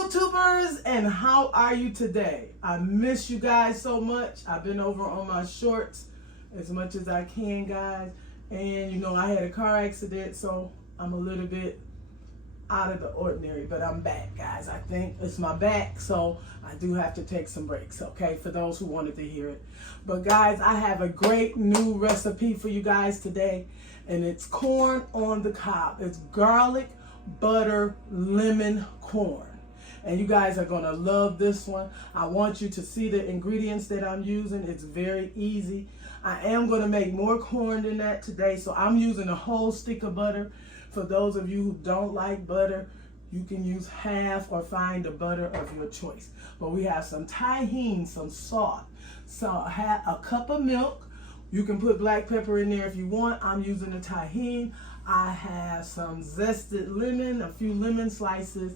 YouTubers, and how are you today? I miss you guys so much. I've been over on my shorts as much as I can, guys. And you know, I had a car accident, so I'm a little bit out of the ordinary, but I'm back, guys. I think it's my back, so I do have to take some breaks, okay, for those who wanted to hear it. But guys, I have a great new recipe for you guys today, and it's corn on the cob. It's garlic, butter, lemon corn. And you guys are gonna love this one. I want you to see the ingredients that I'm using. It's very easy. I am gonna make more corn than that today, so I'm using a whole stick of butter. For those of you who don't like butter, you can use half or find the butter of your choice. But we have some Tajin, some salt, a cup of milk. You can put black pepper in there if you want. I'm using the Tajin. I have some zested lemon, a few lemon slices,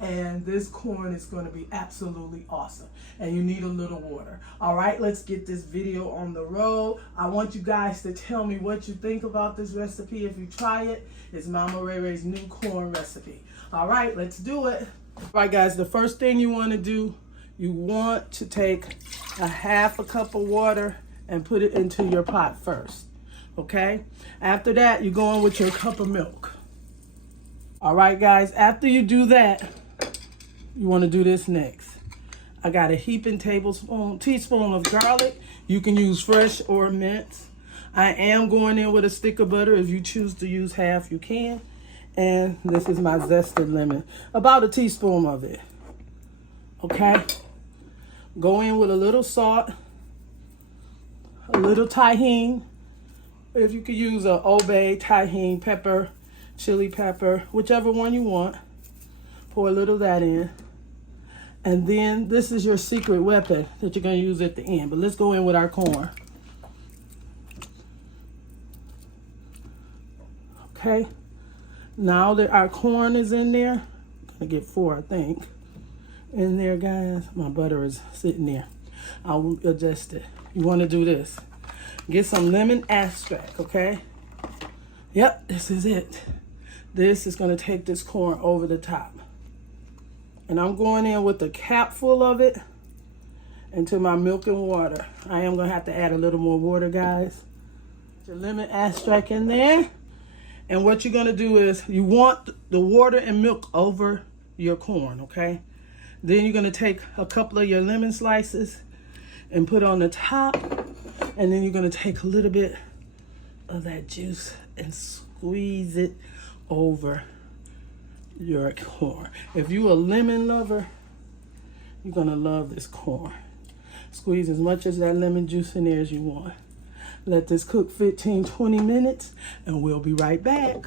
and this corn is going to be absolutely awesome. And you need a little water. All right, let's get this video on the road. I want you guys to tell me what you think about this recipe. If you try it, it's Mama Ray Ray's new corn recipe. All right, let's do it. All right, guys, the first thing you want to do, you want to take a half a cup of water and put it into your pot first. Okay, after that, you're going with your cup of milk. All right, guys, after you do that, you want to do this next. I got a heaping teaspoon of garlic. You can use fresh or minced. I am going in with a stick of butter. If you choose to use half, you can. And this is my zested lemon, about a teaspoon of it. Okay, go in with a little salt, a little Tajin. If you could use a obey, Tajin, pepper, chili pepper, whichever one you want. Pour a little of that in. And then this is your secret weapon that you're going to use at the end. But let's go in with our corn. Okay. Now that our corn is in there, I'm going to get 4, I think. In there, guys. My butter is sitting there. I'll adjust it. You want to do this. Get some lemon extract, okay? Yep, this is it. This is going to take this corn over the top. And I'm going in with a cap full of it into my milk and water. I am going to have to add a little more water, guys. Your lemon extract in there. And what you're going to do is you want the water and milk over your corn, okay? Then you're going to take a couple of your lemon slices and put on the top. And then you're going to take a little bit of that juice and squeeze it over your corn. If you're a lemon lover, you're going to love this corn. Squeeze as much of that lemon juice in there as you want. Let this cook 15-20 minutes and we'll be right back.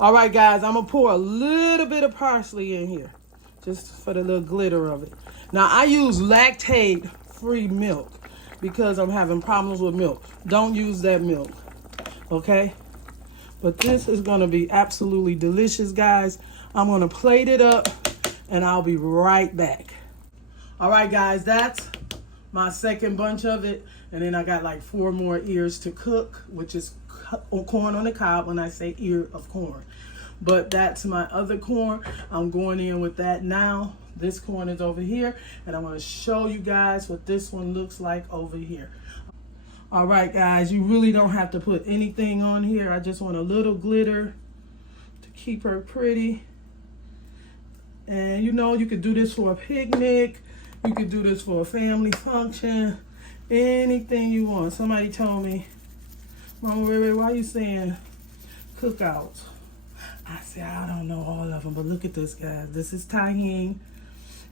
All right, guys, I'm going to pour a little bit of parsley in here just for the little glitter of it. Now, I use lactate-free milk because I'm having problems with milk. Don't use that milk, okay? But this is gonna be absolutely delicious, guys. I'm gonna plate it up and I'll be right back. All right, guys, that's my second bunch of it. And then I got like 4 more ears to cook, which is corn on the cob when I say ear of corn. But that's my other corn. I'm going in with that now. This corn is over here, and I'm going to show you guys what this one looks like over here. All right, guys, you really don't have to put anything on here. I just want a little glitter to keep her pretty. And you know, you could do this for a picnic. You could do this for a family function. Anything you want. Somebody told me, Mama Ray Ray, why are you saying cookouts? I said, I don't know all of them, but look at this, guys. This is Tajin.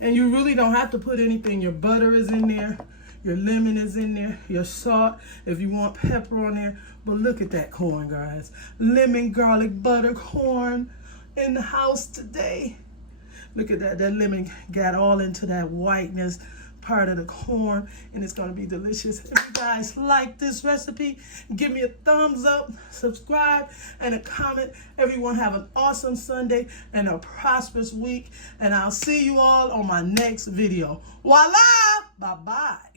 And you really don't have to put anything. Your butter is in there. Your lemon is in there. Your salt, if you want pepper on there. But look at that corn, guys. Lemon, garlic, butter, corn in the house today. Look at that. That lemon got all into that whiteness part of the corn, and it's going to be delicious. If you guys like this recipe, give me a thumbs up, subscribe, and a comment. Everyone have an awesome Sunday and a prosperous week, and I'll see you all on my next video. Voila! Bye-bye.